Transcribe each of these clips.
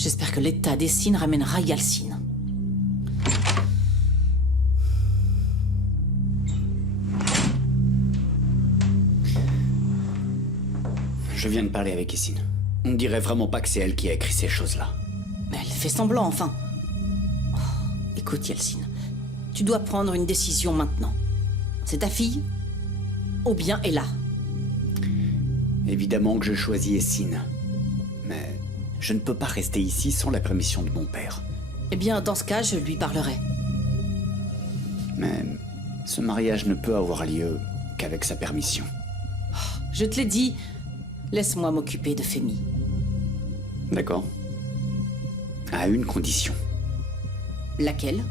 J'espère que l'état d'Essine ramènera Yalcine. Je viens de parler avec Essine. On ne dirait vraiment pas que c'est elle qui a écrit ces choses-là. Elle fait semblant, enfin. Oh, écoute, Yalcine, tu dois prendre une décision maintenant. C'est ta fille, ou bien Ella? Évidemment que je choisis Essine. Mais je ne peux pas rester ici sans la permission de mon père. Eh bien, dans ce cas, je lui parlerai. Mais ce mariage ne peut avoir lieu qu'avec sa permission. Je te l'ai dit, laisse-moi m'occuper de Femi. D'accord. À une condition. Laquelle?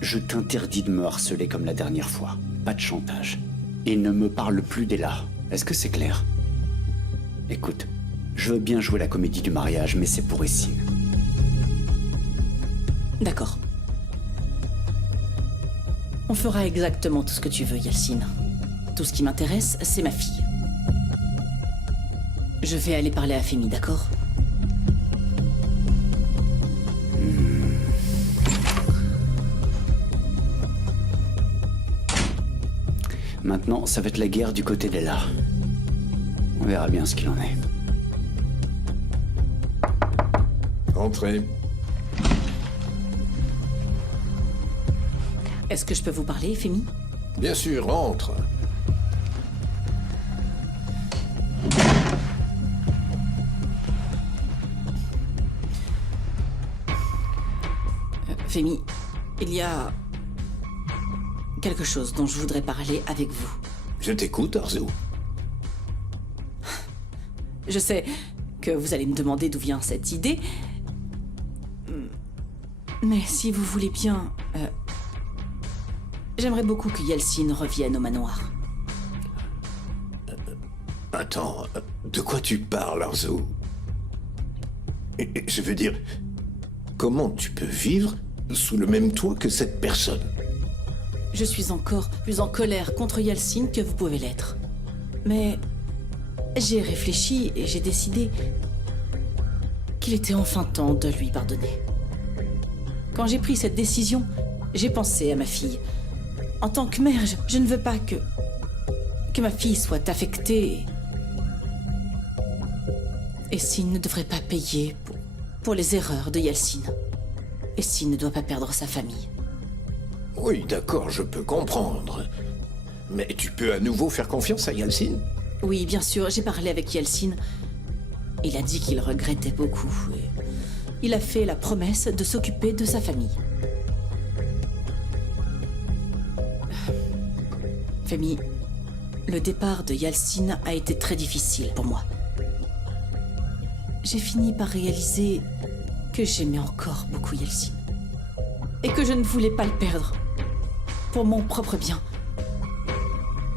Je t'interdis de me harceler comme la dernière fois. Pas de chantage. Et ne me parle plus d'Ella. Est-ce que c'est clair? Écoute, je veux bien jouer la comédie du mariage, mais c'est pour Essine. D'accord. On fera exactement tout ce que tu veux, Yalcine. Tout ce qui m'intéresse, c'est ma fille. Je vais aller parler à Femi, d'accord? Maintenant, ça va être la guerre du côté d'Ella. On verra bien ce qu'il en est. Entrez. Est-ce que je peux vous parler, Femi? Bien sûr, entre. Femi, il y a quelque chose dont je voudrais parler avec vous. Je t'écoute, Arzu. Je sais que vous allez me demander d'où vient cette idée. Mais si vous voulez bien... j'aimerais beaucoup que Yalcine revienne au manoir. Attends, de quoi tu parles, Arzu? Je veux dire, comment tu peux vivre sous le même toit que cette personne? Je suis encore plus en colère contre Yalcine que vous pouvez l'être. Mais j'ai réfléchi et j'ai décidé qu'il était enfin temps de lui pardonner. Quand j'ai pris cette décision, j'ai pensé à ma fille. En tant que mère, je ne veux pas que ma fille soit affectée. Essine ne devrait pas payer pour les erreurs de Yalcine. Essine ne doit pas perdre sa famille. Oui, d'accord, je peux comprendre. Mais tu peux à nouveau faire confiance à Yalcine? Oui, bien sûr, j'ai parlé avec Yalcine. Il a dit qu'il regrettait beaucoup. Et il a fait la promesse de s'occuper de sa famille. Femi, le départ de Yalcine a été très difficile pour moi. J'ai fini par réaliser que j'aimais encore beaucoup Yalcine. Et que je ne voulais pas le perdre. Pour mon propre bien.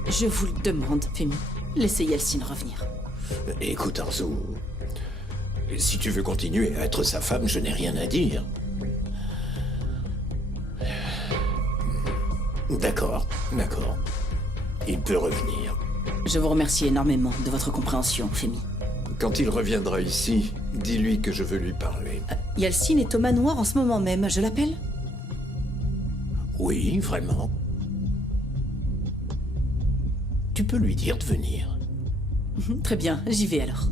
Je vous le demande, Femi. Laissez Yalcine revenir. Écoute, Arzu, si tu veux continuer à être sa femme, je n'ai rien à dire. D'accord, d'accord. Il peut revenir. Je vous remercie énormément de votre compréhension, Femi. Quand il reviendra ici, dis-lui que je veux lui parler. Yalcine est au manoir en ce moment même, je l'appelle? Oui, vraiment. Tu peux lui dire de venir. Très bien, j'y vais alors.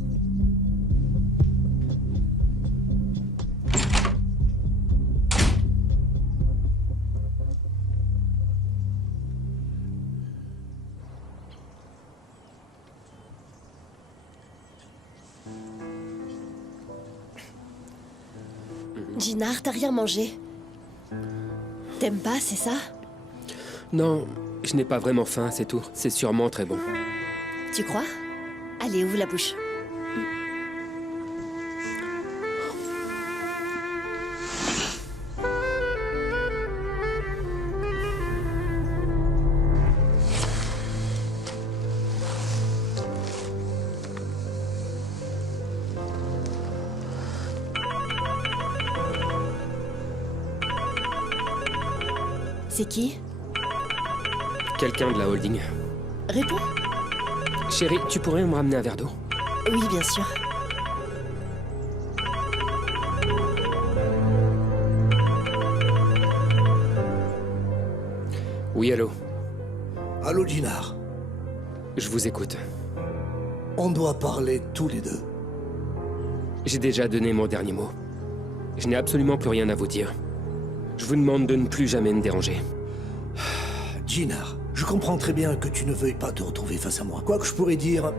Jinar, t'as rien mangé? T'aimes pas, c'est ça? Non, je n'ai pas vraiment faim, c'est tout. C'est sûrement très bon. Tu crois? Allez, ouvre la bouche. C'est qui? Quelqu'un de la holding. Réponds. Chérie, tu pourrais me ramener un verre d'eau? Oui, bien sûr. Oui, allô? Allô, Jinar. Je vous écoute. On doit parler tous les deux. J'ai déjà donné mon dernier mot. Je n'ai absolument plus rien à vous dire. Je vous demande de ne plus jamais me déranger. Jinar, je comprends très bien que tu ne veuilles pas te retrouver face à moi. Quoi que je pourrais dire,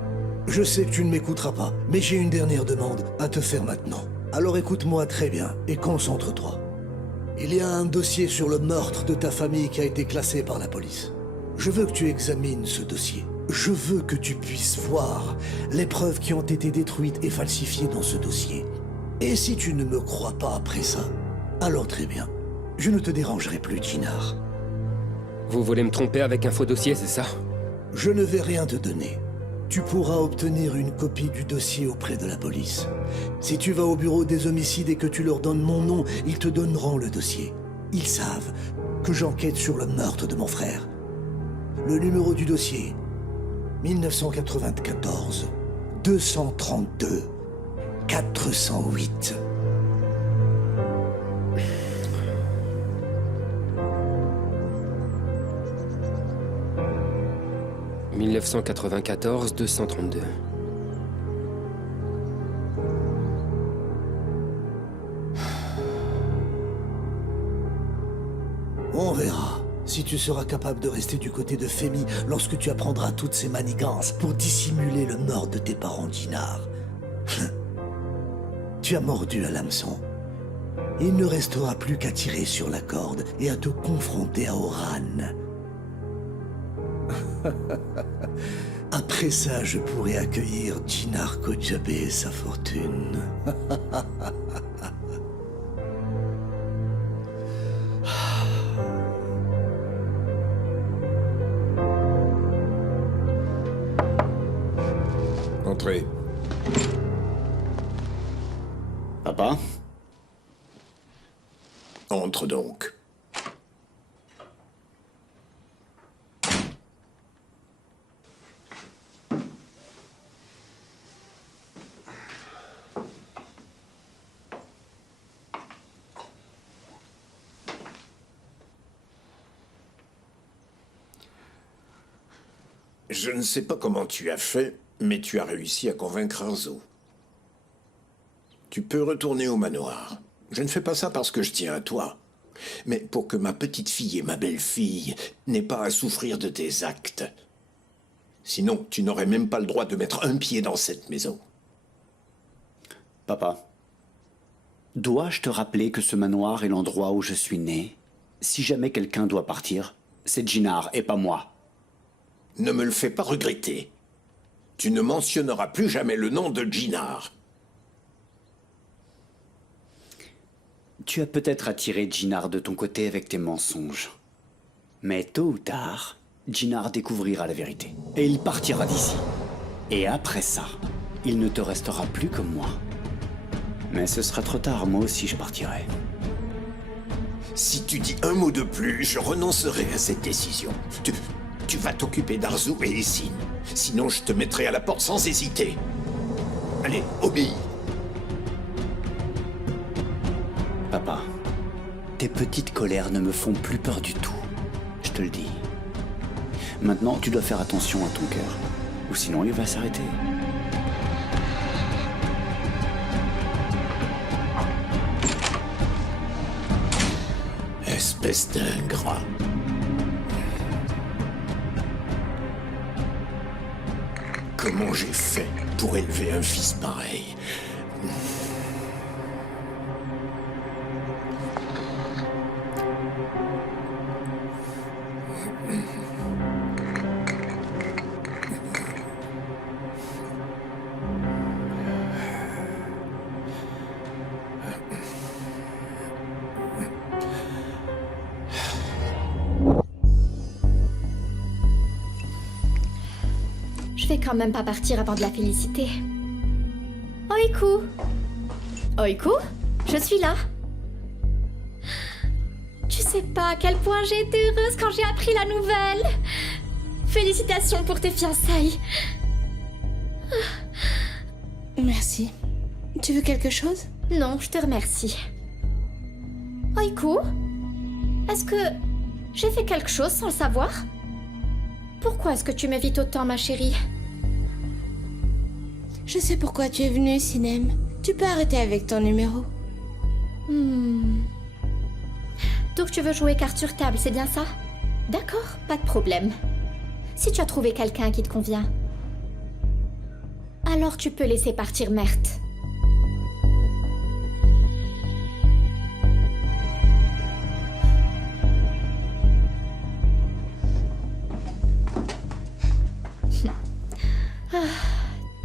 je sais que tu ne m'écouteras pas, mais j'ai une dernière demande à te faire maintenant. Alors écoute-moi très bien et concentre-toi. Il y a un dossier sur le meurtre de ta famille qui a été classé par la police. Je veux que tu examines ce dossier. Je veux que tu puisses voir les preuves qui ont été détruites et falsifiées dans ce dossier. Et si tu ne me crois pas après ça, alors très bien. Je ne te dérangerai plus, Jinar. Vous voulez me tromper avec un faux dossier, c'est ça? Je ne vais rien te donner. Tu pourras obtenir une copie du dossier auprès de la police. Si tu vas au bureau des homicides et que tu leur donnes mon nom, ils te donneront le dossier. Ils savent que j'enquête sur le meurtre de mon frère. Le numéro du dossier, 1994 232 408. « 1994-232. On verra si tu seras capable de rester du côté de Femi lorsque tu apprendras toutes ces manigances pour dissimuler le meurtre de tes parents, Jinar. Tu as mordu à l'hameçon. Il ne restera plus qu'à tirer sur la corde et à te confronter à Oran. Après ça, je pourrai accueillir Jinar Kojabe et sa fortune. Entrez. Papa? Entre donc. Je ne sais pas comment tu as fait, mais tu as réussi à convaincre Arzo. Tu peux retourner au manoir. Je ne fais pas ça parce que je tiens à toi, mais pour que ma petite fille et ma belle-fille n'aient pas à souffrir de tes actes. Sinon, tu n'aurais même pas le droit de mettre un pied dans cette maison. Papa, dois-je te rappeler que ce manoir est l'endroit où je suis né? Si jamais quelqu'un doit partir, c'est Jinar et pas moi. Ne me le fais pas regretter. Tu ne mentionneras plus jamais le nom de Jinar. Tu as peut-être attiré Jinar de ton côté avec tes mensonges. Mais tôt ou tard, Jinar découvrira la vérité. Et il partira d'ici. Et après ça, il ne te restera plus que moi. Mais ce sera trop tard, moi aussi je partirai. Si tu dis un mot de plus, je renoncerai à cette décision. Tu vas t'occuper d'Arzu et Essine. Sinon, je te mettrai à la porte sans hésiter. Allez, obéis. Papa, tes petites colères ne me font plus peur du tout. Je te le dis. Maintenant, tu dois faire attention à ton cœur. Ou sinon, il va s'arrêter. Espèce d'ingrat. Comment j'ai fait pour pour élever un fils pareil. Je vais quand même pas partir avant de la féliciter. Oiku! Oiku? Je suis là. Tu sais pas à quel point j'ai été heureuse quand j'ai appris la nouvelle. Félicitations pour tes fiançailles. Merci. Tu veux quelque chose? Non, je te remercie. Oiku? Est-ce que j'ai fait quelque chose sans le savoir? Pourquoi est-ce que tu m'évites autant, ma chérie? Je sais pourquoi tu es venu, Sinem. Tu peux arrêter avec ton numéro. Donc tu veux jouer carte sur table, c'est bien ça? D'accord, pas de problème. Si tu as trouvé quelqu'un qui te convient, alors tu peux laisser partir Mert.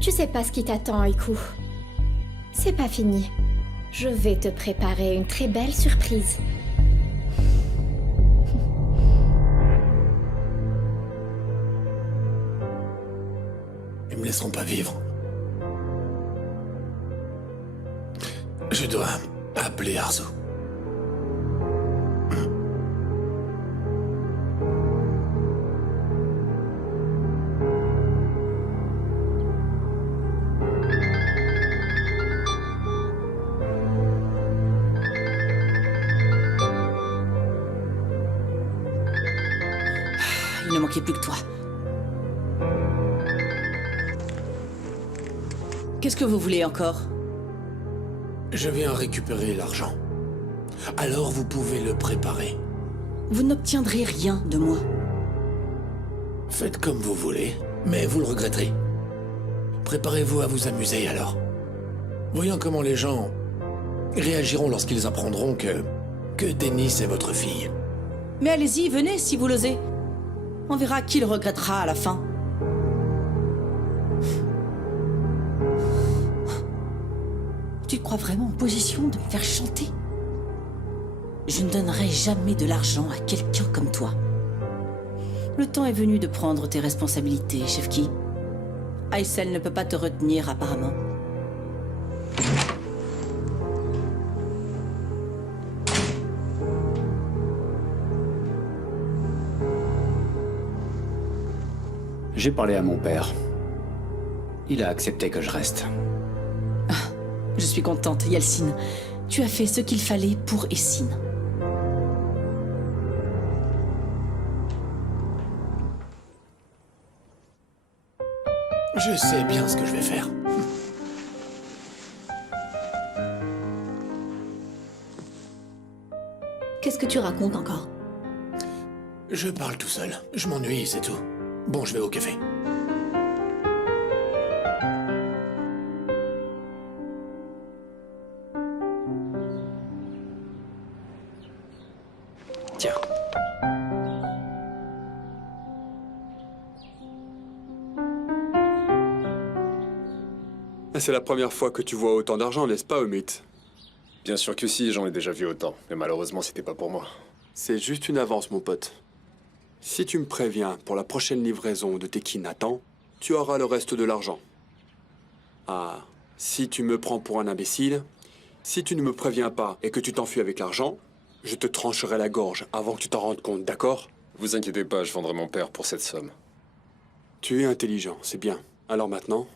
Tu sais pas ce qui t'attend, Oiku. C'est pas fini. Je vais te préparer une très belle surprise. Ils me laisseront pas vivre. Je dois appeler Arzo. Il ne manquait plus que toi. Qu'est-ce que vous voulez encore? Je viens récupérer l'argent. Alors vous pouvez le préparer. Vous n'obtiendrez rien de moi. Faites comme vous voulez, mais vous le regretterez. Préparez-vous à vous amuser alors. Voyons comment les gens réagiront lorsqu'ils apprendront que Dennis est votre fille. Mais allez-y, venez si vous l'osez. On verra qui le regrettera à la fin. Tu te crois vraiment en position de me faire chanter? Je ne donnerai jamais de l'argent à quelqu'un comme toi. Le temps est venu de prendre tes responsabilités, Chefki. Aysel ne peut pas te retenir apparemment. J'ai parlé à mon père. Il a accepté que je reste. Je suis contente, Yelsin. Tu as fait ce qu'il fallait pour Essine. Je sais bien ce que je vais faire. Qu'est-ce que tu racontes encore? Je parle tout seul. Je m'ennuie, c'est tout. Bon, je vais au café. Tiens. C'est la première fois que tu vois autant d'argent, n'est-ce pas, Omid? Bien sûr que si, j'en ai déjà vu autant. Mais malheureusement, c'était pas pour moi. C'est juste une avance, mon pote. Si tu me préviens pour la prochaine livraison de Teki Nathan, tu auras le reste de l'argent. Ah, si tu me prends pour un imbécile, si tu ne me préviens pas et que tu t'enfuis avec l'argent, je te trancherai la gorge avant que tu t'en rendes compte, d'accord? Vous inquiétez pas, je vendrai mon père pour cette somme. Tu es intelligent, c'est bien. Alors maintenant,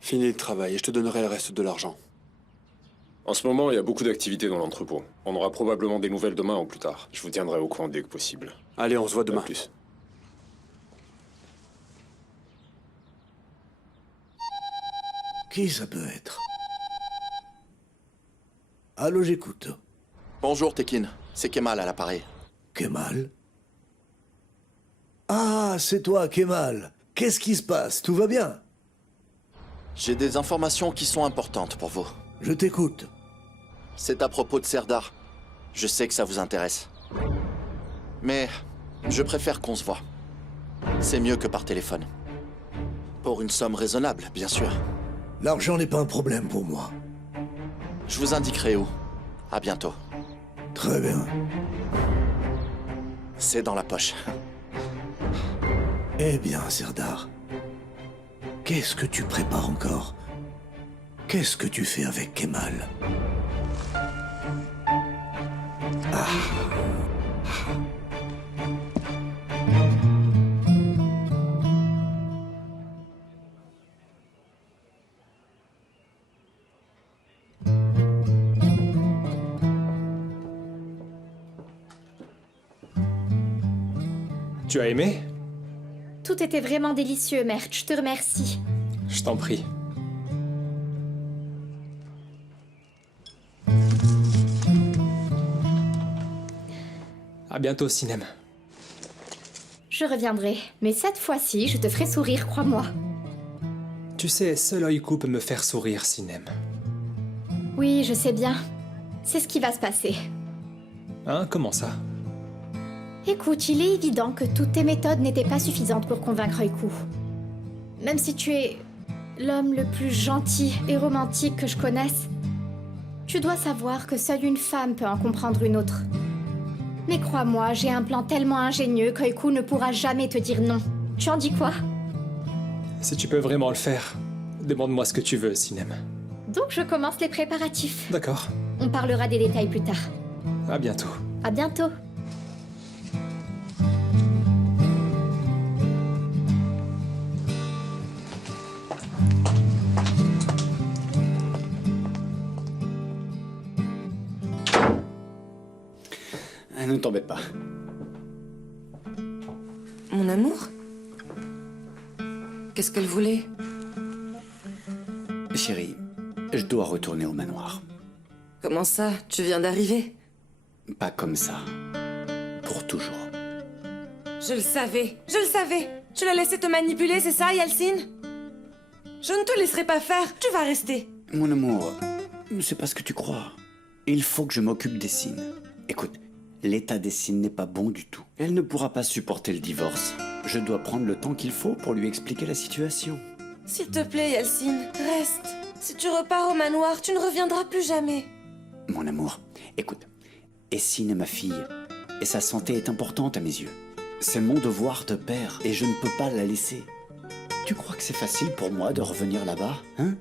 finis le travail et je te donnerai le reste de l'argent. En ce moment, il y a beaucoup d'activités dans l'entrepôt. On aura probablement des nouvelles demain ou plus tard. Je vous tiendrai au courant dès que possible. Allez, on se voit demain. À plus. Qui ça peut être? Allô, j'écoute. Bonjour Tekin, c'est Kemal à l'appareil. Kemal? Ah, c'est toi, Kemal. Qu'est-ce qui se passe? Tout va bien? J'ai des informations qui sont importantes pour vous. Je t'écoute. C'est à propos de Serdar. Je sais que ça vous intéresse. Mais je préfère qu'on se voie. C'est mieux que par téléphone. Pour une somme raisonnable, bien sûr. L'argent n'est pas un problème pour moi. Je vous indiquerai où. À bientôt. Très bien. C'est dans la poche. Eh bien, Serdar. Qu'est-ce que tu prépares encore? Qu'est-ce que tu fais avec Kemal? Tu as aimé? Tout était vraiment délicieux, Mert. Je te remercie. Je t'en prie. À bientôt, Sinem. Je reviendrai, mais cette fois-ci, je te ferai sourire, crois-moi. Tu sais, seul Oiku peut me faire sourire, Sinem. Oui, je sais bien. C'est ce qui va se passer. Hein, comment ça? Écoute, il est évident que toutes tes méthodes n'étaient pas suffisantes pour convaincre Oiku. Même si tu es l'homme le plus gentil et romantique que je connaisse, tu dois savoir que seule une femme peut en comprendre une autre. Mais crois-moi, j'ai un plan tellement ingénieux qu'Oiku ne pourra jamais te dire non. Tu en dis quoi? Si tu peux vraiment le faire, demande-moi ce que tu veux, Sinem. Donc je commence les préparatifs. D'accord. On parlera des détails plus tard. À bientôt. À bientôt. Ne t'embête pas. Mon amour? Qu'est-ce qu'elle voulait? Chérie, je dois retourner au manoir. Comment ça? Tu viens d'arriver? Pas comme ça. Pour toujours. Je le savais, je le savais. Tu l'as laissé te manipuler, c'est ça, Yalcine? Je ne te laisserai pas faire, tu vas rester. Mon amour, c'est pas ce que tu crois. Il faut que je m'occupe d'Essine. Écoute, l'état d'Essine n'est pas bon du tout. Elle ne pourra pas supporter le divorce. Je dois prendre le temps qu'il faut pour lui expliquer la situation. S'il te plaît, Yalcine, reste. Si tu repars au manoir, tu ne reviendras plus jamais. Mon amour, écoute, Essine est ma fille, et sa santé est importante à mes yeux. C'est mon devoir de père, et je ne peux pas la laisser. Tu crois que c'est facile pour moi de revenir là-bas, hein?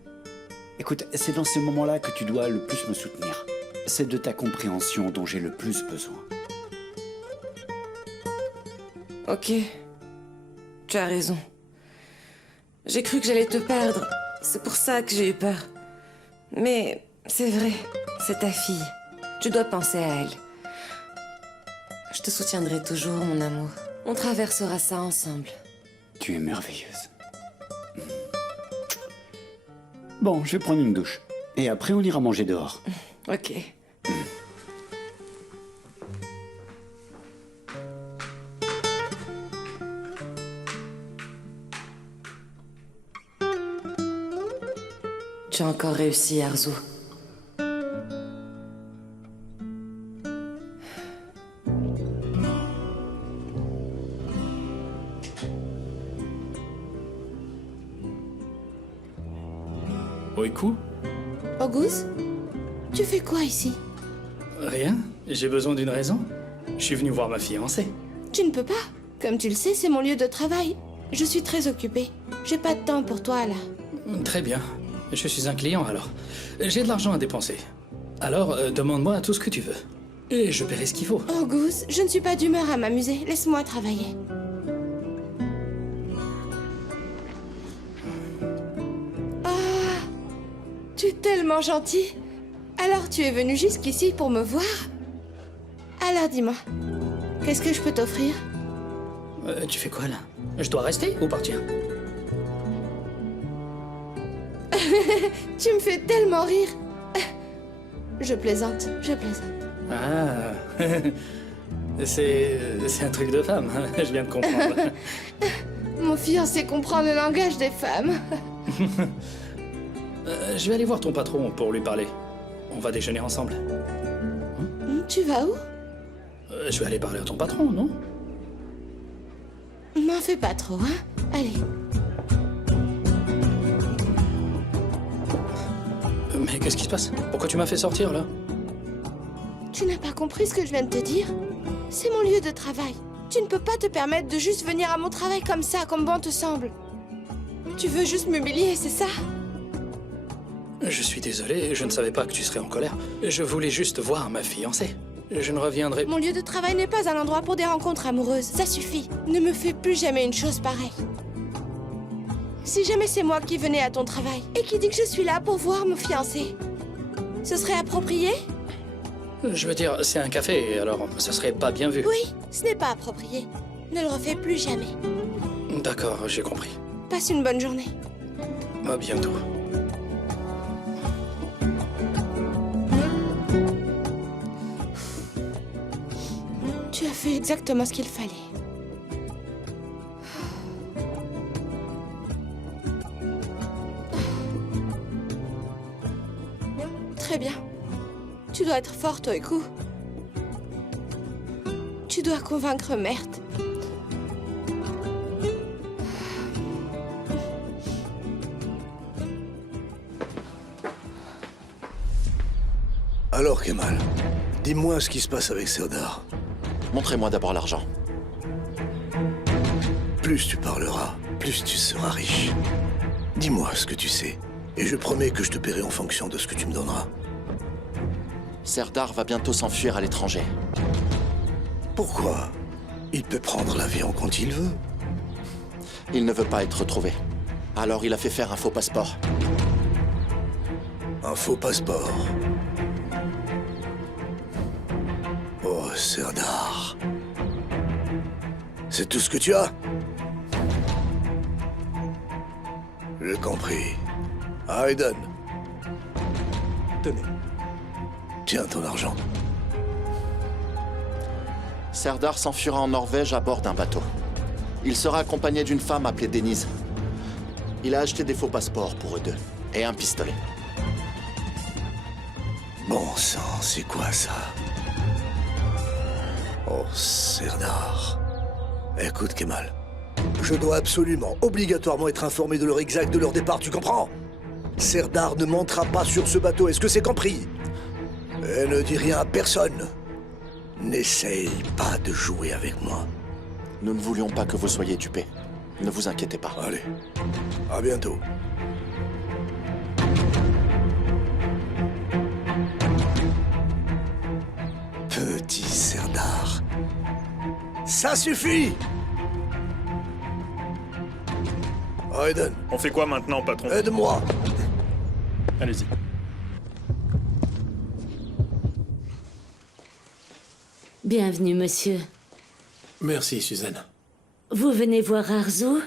Écoute, c'est dans ces moments-là que tu dois le plus me soutenir. C'est de ta compréhension dont j'ai le plus besoin. Ok. Tu as raison. J'ai cru que j'allais te perdre. C'est pour ça que j'ai eu peur. Mais c'est vrai, c'est ta fille. Tu dois penser à elle. Je te soutiendrai toujours, mon amour. On traversera ça ensemble. Tu es merveilleuse. Bon, je vais prendre une douche. Et après, on ira manger dehors. Ok. Tu as encore réussi, Arzu. Oiku? Auguste? Tu fais quoi ici? Rien. J'ai besoin d'une raison. Je suis venu voir ma fiancée. Tu ne peux pas. Comme tu le sais, c'est mon lieu de travail. Je suis très occupée. J'ai pas de temps pour toi, là. Très bien. Je suis un client, alors. J'ai de l'argent à dépenser. Alors, demande-moi tout ce que tu veux. Et je paierai ce qu'il faut. Auguste, je ne suis pas d'humeur à m'amuser. Laisse-moi travailler. Ah, tu es tellement gentil. Alors tu es venu jusqu'ici pour me voir? Alors dis-moi, qu'est-ce que je peux t'offrir? Tu fais quoi, là? Je dois rester ou partir? Tu me fais tellement rire. Je plaisante, je plaisante. Ah, c'est un truc de femme, hein. Je viens de comprendre. Mon fiancé comprend le langage des femmes. Je vais aller voir ton patron pour lui parler. On va déjeuner ensemble. Tu vas où? Je vais aller parler à ton patron, non? M'en fais pas trop, hein? Allez. Mais qu'est-ce qui se passe? Pourquoi tu m'as fait sortir, là? Tu n'as pas compris ce que je viens de te dire? C'est mon lieu de travail. Tu ne peux pas te permettre de juste venir à mon travail comme ça, comme bon te semble. Tu veux juste m'humilier, c'est ça? Je suis désolé, je ne savais pas que tu serais en colère. Je voulais juste voir ma fiancée. Je ne reviendrai... Mon lieu de travail n'est pas un endroit pour des rencontres amoureuses. Ça suffit. Ne me fais plus jamais une chose pareille. Si jamais c'est moi qui venais à ton travail et qui dit que je suis là pour voir mon fiancé, ce serait approprié? Je veux dire, c'est un café, alors ça serait pas bien vu. Oui, ce n'est pas approprié. Ne le refais plus jamais. D'accord, j'ai compris. Passe une bonne journée. À bientôt. Tu as fait exactement ce qu'il fallait. Très bien. Tu dois être fort, Toiku. Tu dois convaincre Mert. Alors, Kemal, dis-moi ce qui se passe avec Serdar. Montrez-moi d'abord l'argent. Plus tu parleras, plus tu seras riche. Dis-moi ce que tu sais, et je promets que je te paierai en fonction de ce que tu me donneras. Serdar va bientôt s'enfuir à l'étranger. Pourquoi? Il peut prendre l'avion quand il veut. Il ne veut pas être retrouvé. Alors il a fait faire un faux passeport. Un faux passeport? Oh, Serdar. C'est tout ce que tu as? J'ai compris. Aiden. Tenez. Tiens ton argent. Serdar s'enfuira en Norvège à bord d'un bateau. Il sera accompagné d'une femme appelée Denise. Il a acheté des faux passeports pour eux deux. Et un pistolet. Bon sang, c'est quoi ça? Oh, Serdar. Écoute, Kemal. Je dois absolument, obligatoirement être informé de l'heure exacte de leur départ, tu comprends? Serdar ne montera pas sur ce bateau, est-ce que c'est compris? Et ne dis rien à personne. N'essaye pas de jouer avec moi. Nous ne voulions pas que vous soyez dupés. Ne vous inquiétez pas. Allez, à bientôt. Petit Serdar. Ça suffit! Aiden. On fait quoi maintenant, patron? Aide-moi. Allez-y. Bienvenue, monsieur. Merci, Suzanne. Vous venez voir Arzu?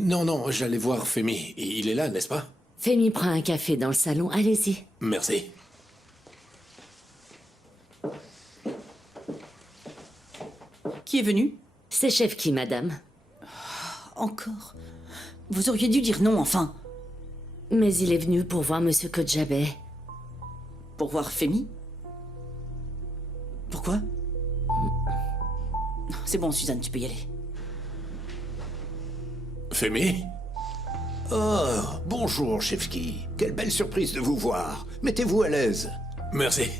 Non, j'allais voir Femi. Il est là, n'est-ce pas? Femi prend un café dans le salon, allez-y. Merci. Qui est venu? C'est Chefki, madame. Encore? Vous auriez dû dire non, enfin. Mais il est venu pour voir monsieur Kodjabeh. Pour voir Femi? Pourquoi? C'est bon, Suzanne, tu peux y aller. Femi? Oh, bonjour, Chefki. Quelle belle surprise de vous voir. Mettez-vous à l'aise. Merci.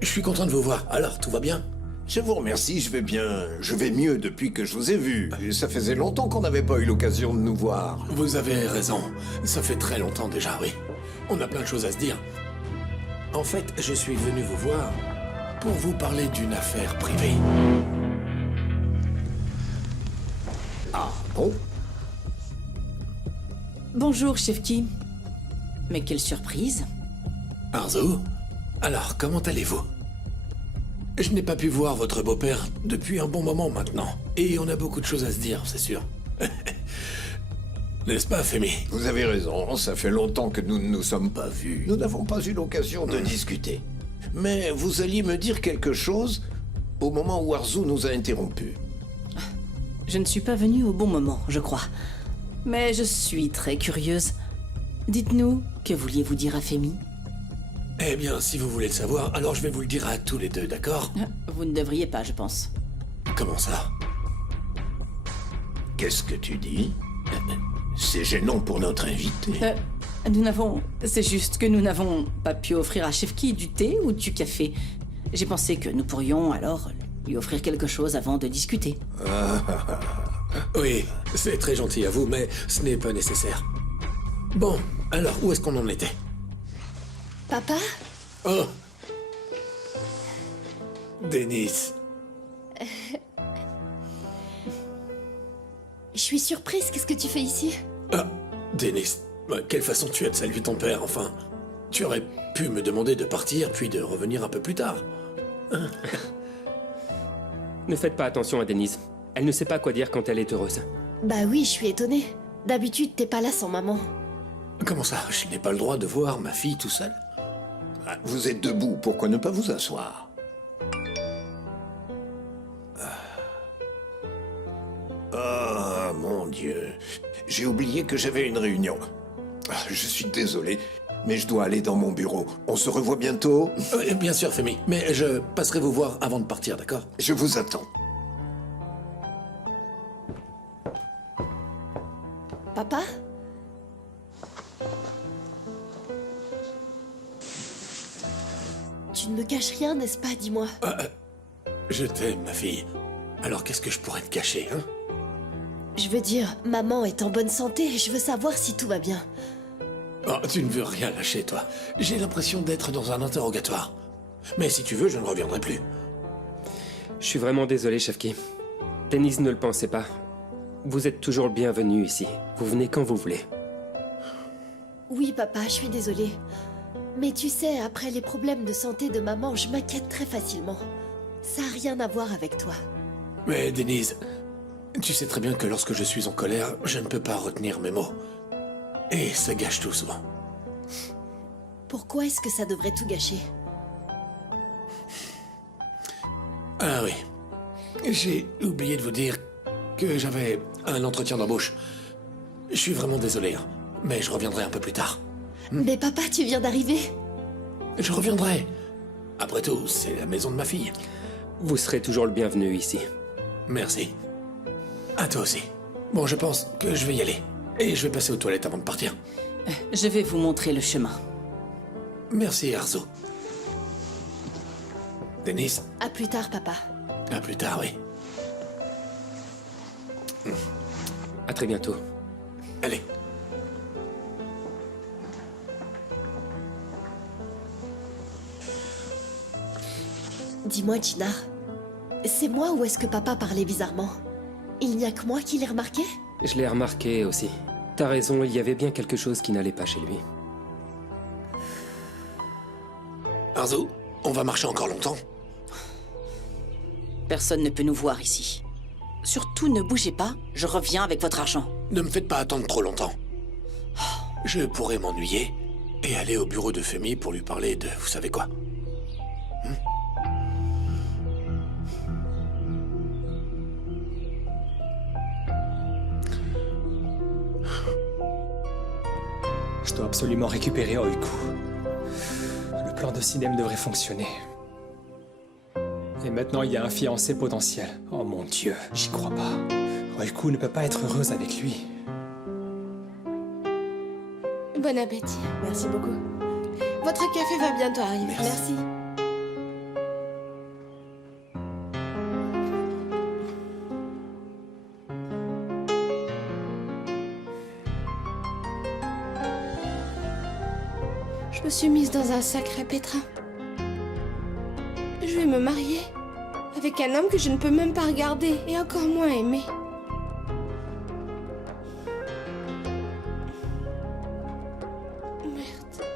Je suis content de vous voir. Alors, tout va bien? Je vous remercie, je vais bien. Je vais mieux depuis que je vous ai vu. Ça faisait longtemps qu'on n'avait pas eu l'occasion de nous voir. Vous avez raison. Ça fait très longtemps déjà, oui. On a plein de choses à se dire. En fait, je suis venu vous voir pour vous parler d'une affaire privée. Ah, bon? Bonjour, Chefki. Mais quelle surprise. Arzu? Alors, comment allez-vous? Je n'ai pas pu voir votre beau-père depuis un bon moment maintenant. Et on a beaucoup de choses à se dire, c'est sûr. N'est-ce pas, Femi? Vous avez raison, ça fait longtemps que nous ne nous sommes pas vus. Nous n'avons pas eu l'occasion de discuter. Mais vous alliez me dire quelque chose au moment où Arzu nous a interrompus. Je ne suis pas venue au bon moment, je crois. Mais je suis très curieuse. Dites-nous, que vouliez-vous dire à Femi? Eh bien, si vous voulez le savoir, alors je vais vous le dire à tous les deux, d'accord? Vous ne devriez pas, je pense. Comment ça? Qu'est-ce que tu dis? C'est gênant pour notre invité. Nous n'avons... C'est juste que nous n'avons pas pu offrir à Shefki du thé ou du café. J'ai pensé que nous pourrions alors lui offrir quelque chose avant de discuter. Oui, c'est très gentil à vous, mais ce n'est pas nécessaire. Bon, alors, où est-ce qu'on en était? Papa? Oh! Denis. Je suis surprise, qu'est-ce que tu fais ici? Ah, Denis, quelle façon tu as de saluer ton père, enfin. Tu aurais pu me demander de partir, puis de revenir un peu plus tard. Hein? Ne faites pas attention à Denise. Elle ne sait pas quoi dire quand elle est heureuse. Bah oui, je suis étonnée. D'habitude, t'es pas là sans maman. Comment ça? Je n'ai pas le droit de voir ma fille tout seul? Vous êtes debout, pourquoi ne pas vous asseoir? Ah, mon Dieu. J'ai oublié que j'avais une réunion. Je suis désolé, mais je dois aller dans mon bureau. On se revoit bientôt? Bien sûr, Femi, mais je passerai vous voir avant de partir, d'accord? Je vous attends. Papa? Tu ne me caches rien, n'est-ce pas? Dis-moi. Je t'aime, ma fille. Alors qu'est-ce que je pourrais te cacher, hein? Je veux dire, maman est en bonne santé et je veux savoir si tout va bien. Oh, tu ne veux rien lâcher, toi. J'ai l'impression d'être dans un interrogatoire. Mais si tu veux, je ne reviendrai plus. Je suis vraiment désolé, Shefki. Denise ne le pensait pas. Vous êtes toujours le bienvenu ici. Vous venez quand vous voulez. Oui, papa, je suis désolée. Mais tu sais, après les problèmes de santé de maman, je m'inquiète très facilement. Ça n'a rien à voir avec toi. Mais Denise, tu sais très bien que lorsque je suis en colère, je ne peux pas retenir mes mots. Et ça gâche tout souvent. Pourquoi est-ce que ça devrait tout gâcher? Ah oui. J'ai oublié de vous dire que j'avais un entretien d'embauche. Je suis vraiment désolé, hein, mais je reviendrai un peu plus tard. Mais papa, tu viens d'arriver. Je reviendrai. Après tout, c'est la maison de ma fille. Vous serez toujours le bienvenu ici. Merci. À toi aussi. Bon, je pense que je vais y aller. Et je vais passer aux toilettes avant de partir. Je vais vous montrer le chemin. Merci, Arzo. Denis? À plus tard, papa. À plus tard, oui. À très bientôt. Allez. Dis-moi, Chinar, c'est moi ou est-ce que papa parlait bizarrement? Il n'y a que moi qui l'ai remarqué? Je l'ai remarqué aussi. T'as raison, il y avait bien quelque chose qui n'allait pas chez lui. Arzo, on va marcher encore longtemps? Personne ne peut nous voir ici. Surtout ne bougez pas, je reviens avec votre argent. Ne me faites pas attendre trop longtemps. Je pourrais m'ennuyer et aller au bureau de Femi pour lui parler de vous savez quoi. Je dois absolument récupérer Oiku. Le plan de Sinem devrait fonctionner. Et maintenant, il y a un fiancé potentiel. Oh mon Dieu, j'y crois pas. Oiku ne peut pas être heureuse avec lui. Bon appétit. Merci beaucoup. Votre café va bientôt arriver. Merci. Je me suis mise dans un sacré pétrin. Je vais me marier avec un homme que je ne peux même pas regarder et encore moins aimer. Merde.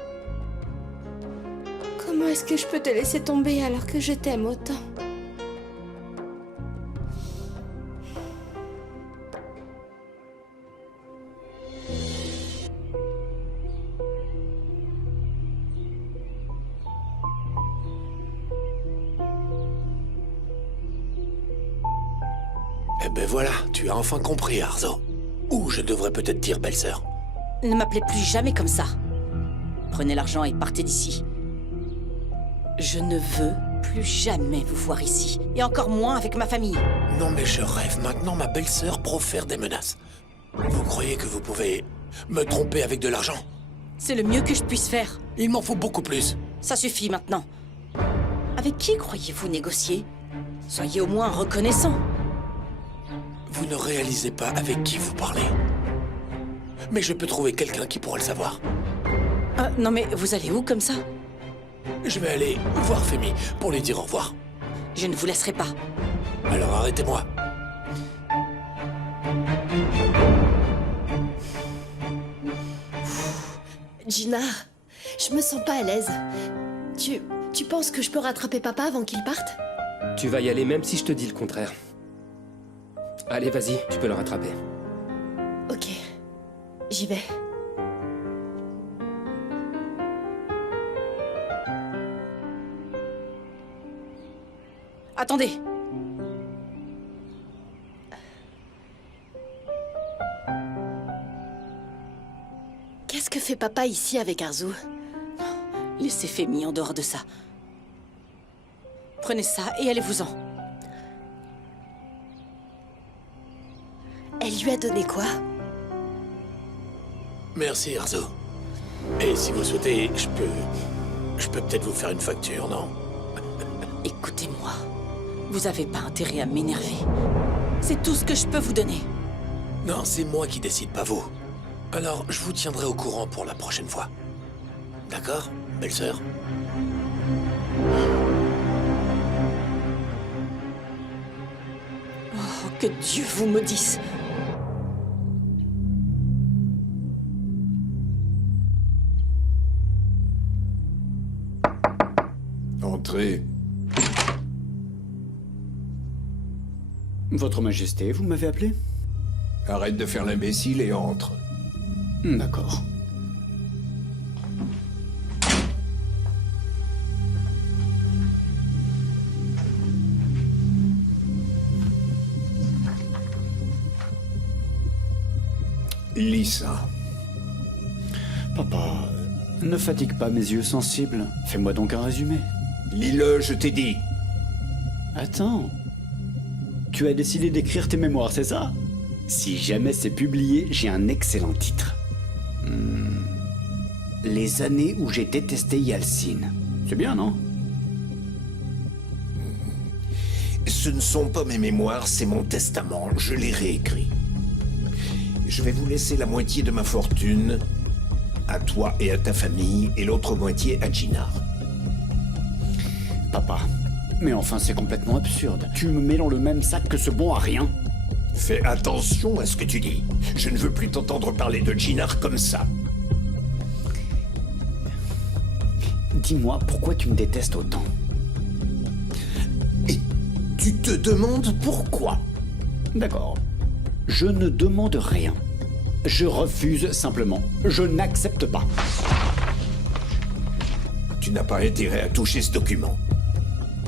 Comment est-ce que je peux te laisser tomber alors que je t'aime autant? Eh ben voilà, tu as enfin compris, Arzo. Ou je devrais peut-être dire belle-sœur. Ne m'appelez plus jamais comme ça. Prenez l'argent et partez d'ici. Je ne veux plus jamais vous voir ici. Et encore moins avec ma famille. Non mais je rêve. Maintenant, ma belle-sœur profère des menaces. Vous croyez que vous pouvez me tromper avec de l'argent? C'est le mieux que je puisse faire. Il m'en faut beaucoup plus. Ça suffit maintenant. Avec qui croyez-vous négocier? Soyez au moins reconnaissant. Vous ne réalisez pas avec qui vous parlez. Mais je peux trouver quelqu'un qui pourra le savoir. Non mais vous allez où comme ça? Je vais aller voir Femi pour lui dire au revoir. Je ne vous laisserai pas. Alors arrêtez-moi. Gina, je me sens pas à l'aise. Tu penses que je peux rattraper papa avant qu'il parte? Tu vas y aller même si je te dis le contraire. Allez, vas-y, tu peux le rattraper. Ok, j'y vais. Attendez. Qu'est-ce que fait papa ici avec Arzu? Laissez Femi en dehors de ça. Prenez ça et allez-vous-en. Elle lui a donné quoi? Merci, Arzu. Et si vous souhaitez, je peux peut-être vous faire une facture, non? Écoutez-moi. Vous avez pas intérêt à m'énerver. C'est tout ce que je peux vous donner. Non, c'est moi qui décide, pas vous. Alors, je vous tiendrai au courant pour la prochaine fois. D'accord, belle-sœur? Oh, que Dieu vous maudisse. Entrez. Votre Majesté, vous m'avez appelé? Arrête de faire l'imbécile et entre. D'accord. Lis ça. Papa, ne fatigue pas mes yeux sensibles. Fais-moi donc un résumé. Lis-le, je t'ai dit. Attends. Tu as décidé d'écrire tes mémoires, c'est ça? Si jamais c'est publié, j'ai un excellent titre. Les années où j'ai détesté Yalcine. C'est bien, non? Ce ne sont pas mes mémoires, c'est mon testament. Je l'ai réécrit. Je vais vous laisser la moitié de ma fortune à toi et à ta famille, et l'autre moitié à Gina. Papa, mais enfin c'est complètement absurde. Tu me mets dans le même sac que ce bon à rien. Fais attention à ce que tu dis. Je ne veux plus t'entendre parler de Ginar comme ça. Dis-moi, pourquoi tu me détestes autant? Et tu te demandes pourquoi? D'accord. Je ne demande rien. Je refuse simplement. Je n'accepte pas. Tu n'as pas intérêt à toucher ce document.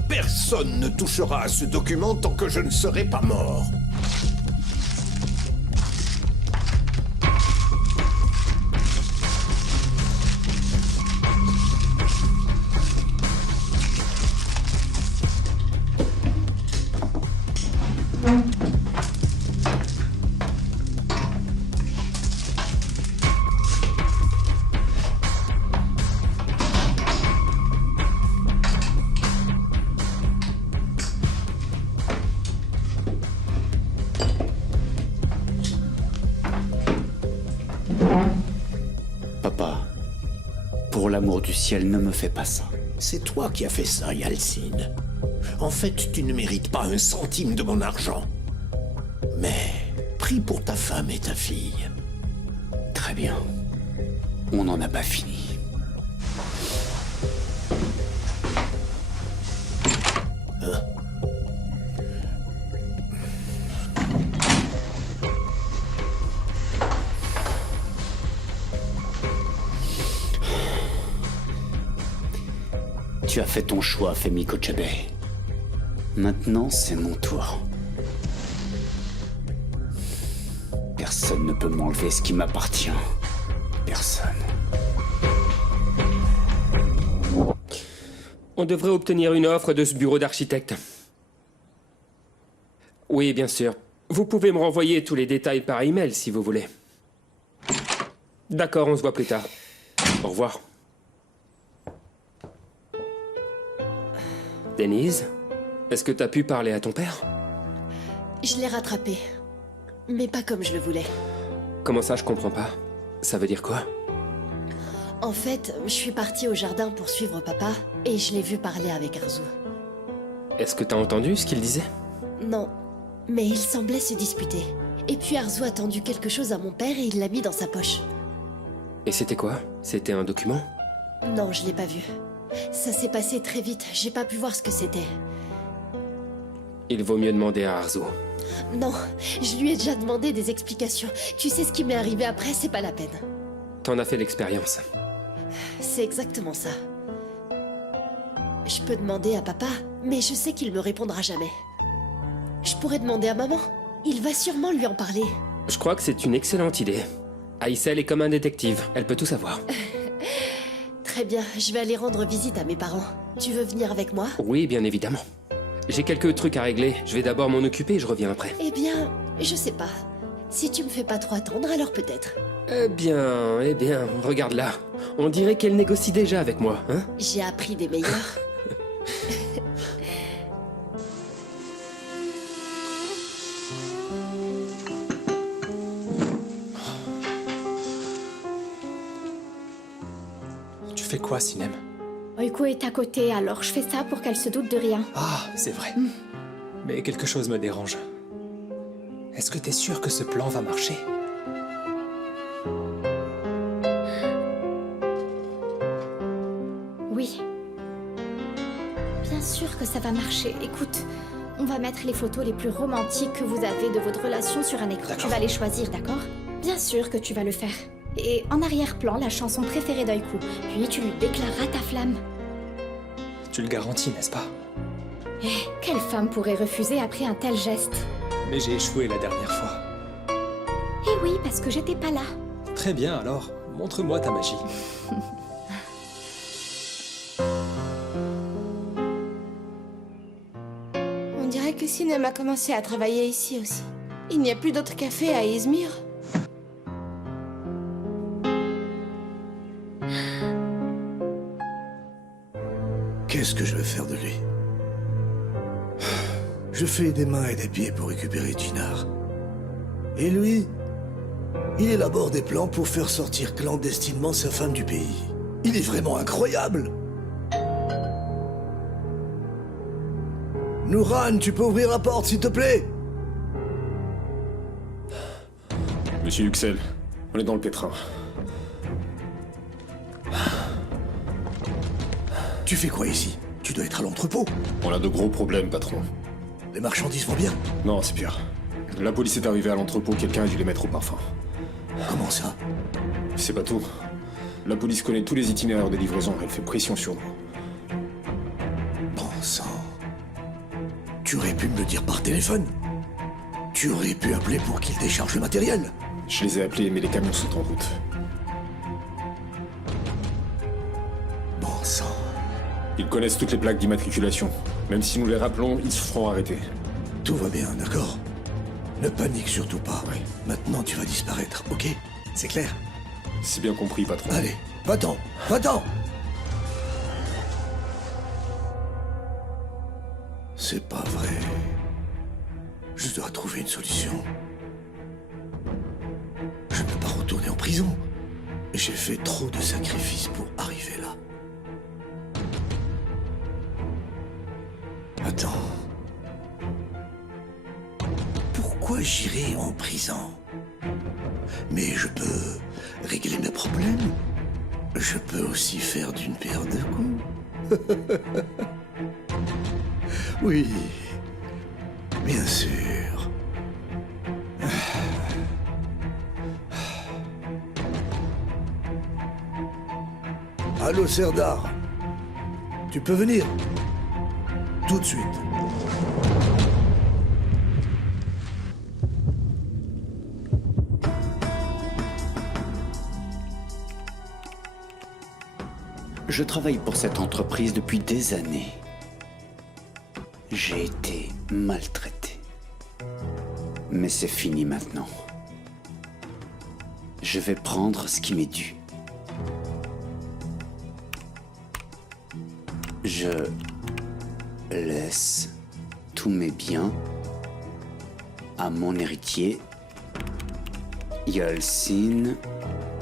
Personne ne touchera à ce document tant que je ne serai pas mort. Papa, pour l'amour du ciel, ne me fais pas ça. C'est toi qui as fait ça, Yalcine. En fait, tu ne mérites pas un centime de mon argent. Mais, prie pour ta femme et ta fille. Très bien. On n'en a pas fini. Hein? Tu as fait ton choix, Femi Kojabe. Maintenant, c'est mon tour. Personne Personne ne peut m'enlever ce qui m'appartient. Personne. On devrait obtenir une offre de ce bureau d'architecte. Oui, bien sûr. Vous pouvez me renvoyer tous les détails par email si vous voulez. D'accord, on se voit plus tard. Au revoir. Denise, est-ce que t'as pu parler à ton père? Je l'ai rattrapé. Mais pas comme je le voulais. Comment ça, je comprends pas. Ça veut dire quoi? En fait, je suis partie au jardin pour suivre papa, et je l'ai vu parler avec Arzu. Est-ce que t'as entendu ce qu'il disait? Non, mais il semblait se disputer. Et puis Arzu a tendu quelque chose à mon père et il l'a mis dans sa poche. Et c'était quoi? C'était un document? Non, je l'ai pas vu. Ça s'est passé très vite, j'ai pas pu voir ce que c'était. Il vaut mieux demander à Arzu. Non, je lui ai déjà demandé des explications. Tu sais ce qui m'est arrivé après, c'est pas la peine. T'en as fait l'expérience. C'est exactement ça. Je peux demander à papa, mais je sais qu'il me répondra jamais. Je pourrais demander à maman. Il va sûrement lui en parler. Je crois que c'est une excellente idée. Aïssel est comme un détective, elle peut tout savoir. Très bien, je vais aller rendre visite à mes parents. Tu veux venir avec moi? Oui, bien évidemment. J'ai quelques trucs à régler. Je vais d'abord m'en occuper et je reviens après. Eh bien, je sais pas. Si tu me fais pas trop attendre, alors peut-être. Eh bien, regarde là. On dirait qu'elle négocie déjà avec moi, hein? J'ai appris des meilleurs. Tu fais quoi, Sinem? Oiko est à côté, alors je fais ça pour qu'elle se doute de rien. Ah, c'est vrai. Mais quelque chose me dérange. Est-ce que t'es sûr que ce plan va marcher? Oui. Bien sûr que ça va marcher. Écoute, on va mettre les photos les plus romantiques que vous avez de votre relation sur un écran. Tu vas les choisir, d'accord? Bien sûr que tu vas le faire. Et en arrière-plan, la chanson préférée d'Oiku. Puis tu lui déclareras ta flamme. Tu le garantis, n'est-ce pas? Eh, quelle femme pourrait refuser après un tel geste? Mais j'ai échoué la dernière fois. Eh oui, parce que j'étais pas là. Très bien, alors. Montre-moi ta magie. On dirait que Sinem a commencé à travailler ici aussi. Il n'y a plus d'autres cafés à Izmir. Qu'est-ce que je vais faire de lui? Je fais des mains et des pieds pour récupérer Dinar. Et lui, il élabore des plans pour faire sortir clandestinement sa femme du pays. Il est vraiment incroyable! Nouran, tu peux ouvrir la porte, s'il te plaît? Monsieur Huxel, on est dans le pétrin. Tu fais quoi ici? Tu dois être à l'entrepôt. On a de gros problèmes, patron. Les marchandises vont bien? Non, c'est pire. La police est arrivée à l'entrepôt, quelqu'un a dû les mettre au parfum. Comment ça? C'est pas tout. La police connaît tous les itinéraires des livraisons, elle fait pression sur nous. Bon sang. Tu aurais pu me le dire par téléphone. Tu aurais pu appeler pour qu'ils déchargent le matériel. Je les ai appelés, mais les camions sont en route. Bon sang. Ils connaissent toutes les plaques d'immatriculation. Même si nous les rappelons, ils se feront arrêter. Tout va bien, d'accord? Ne panique surtout pas. Oui. Maintenant, tu vas disparaître, ok? C'est clair? C'est bien compris, patron. Allez, va-t'en! Va-t'en! C'est pas vrai. Je dois trouver une solution. Je ne peux pas retourner en prison. J'ai fait trop de sacrifices pour arriver là. Attends. Pourquoi j'irai en prison? Mais je peux régler mes problèmes. Je peux aussi faire d'une paire de coups. Oui, bien sûr. Allô, Serdar. Tu peux venir? Tout de suite. Je travaille pour cette entreprise depuis des années. J'ai été maltraité. Mais c'est fini maintenant. Je vais prendre ce qui m'est dû. Je laisse tous mes biens à mon héritier, Yalcin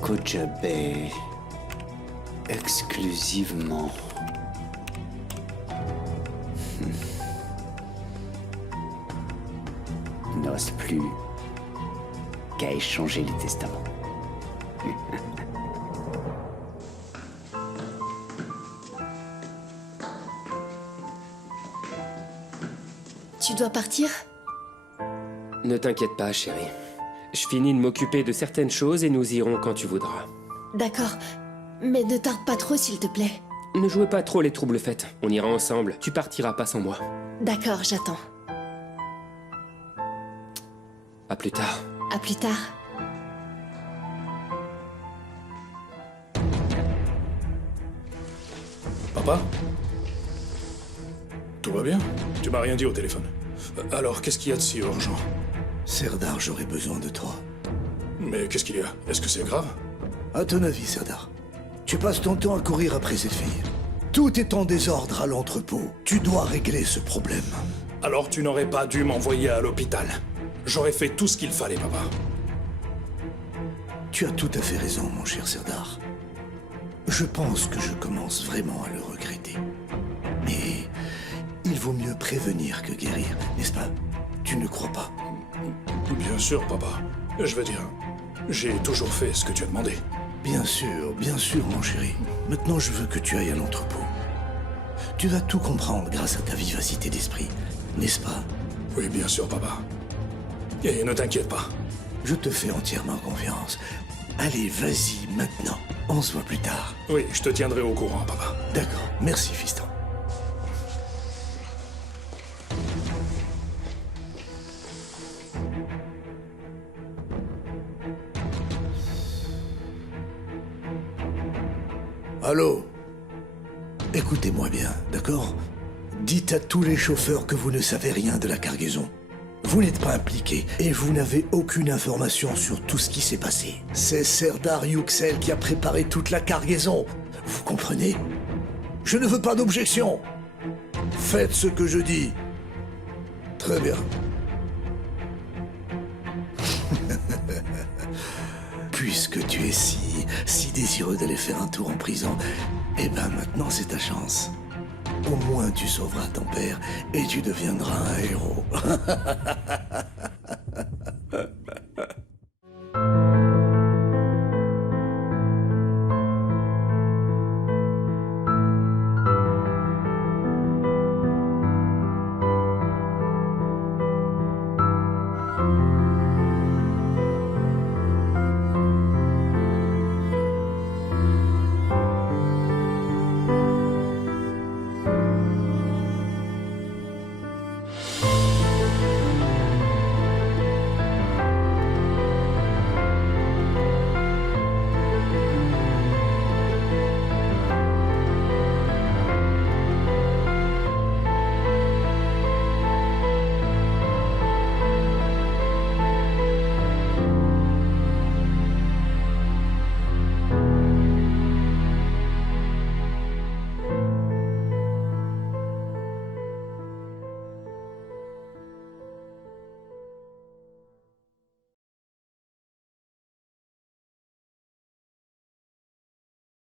Kojabeh, exclusivement. Il ne reste plus qu'à échanger les testaments. Tu dois partir? Ne t'inquiète pas, chérie. Je finis de m'occuper de certaines choses et nous irons quand tu voudras. D'accord. Mais ne tarde pas trop, s'il te plaît. Ne jouez pas trop les troubles fêtes. On ira ensemble. Tu partiras pas sans moi. D'accord, j'attends. À plus tard. À plus tard. Papa? Tout va bien? Tu m'as rien dit au téléphone. Alors, qu'est-ce qu'il y a de si urgent? Serdar, j'aurais besoin de toi. Mais qu'est-ce qu'il y a? Est-ce que c'est grave? À ton avis, Serdar, tu passes ton temps à courir après cette fille. Tout est en désordre à l'entrepôt. Tu dois régler ce problème. Alors tu n'aurais pas dû m'envoyer à l'hôpital. J'aurais fait tout ce qu'il fallait, papa. Tu as tout à fait raison, mon cher Serdar. Je pense que je commence vraiment à le regretter. Mais il vaut mieux prévenir que guérir, n'est-ce pas? Tu ne crois pas? Bien sûr, papa. Je veux dire, j'ai toujours fait ce que tu as demandé. Bien sûr, mon chéri. Maintenant, je veux que tu ailles à l'entrepôt. Tu vas tout comprendre grâce à ta vivacité d'esprit, n'est-ce pas? Oui, bien sûr, papa. Et ne t'inquiète pas. Je te fais entièrement confiance. Allez, vas-y, maintenant. On se voit plus tard. Oui, je te tiendrai au courant, papa. D'accord. Merci, fiston. Allô? Écoutez-moi bien, d'accord? Dites à tous les chauffeurs que vous ne savez rien de la cargaison. Vous n'êtes pas impliqués et vous n'avez aucune information sur tout ce qui s'est passé. C'est Serdar Yüksel qui a préparé toute la cargaison. Vous comprenez? Je ne veux pas d'objection. Faites ce que je dis. Très bien. Puisque tu es si désireux d'aller faire un tour en prison, eh ben maintenant c'est ta chance. Au moins tu sauveras ton père et tu deviendras un héros.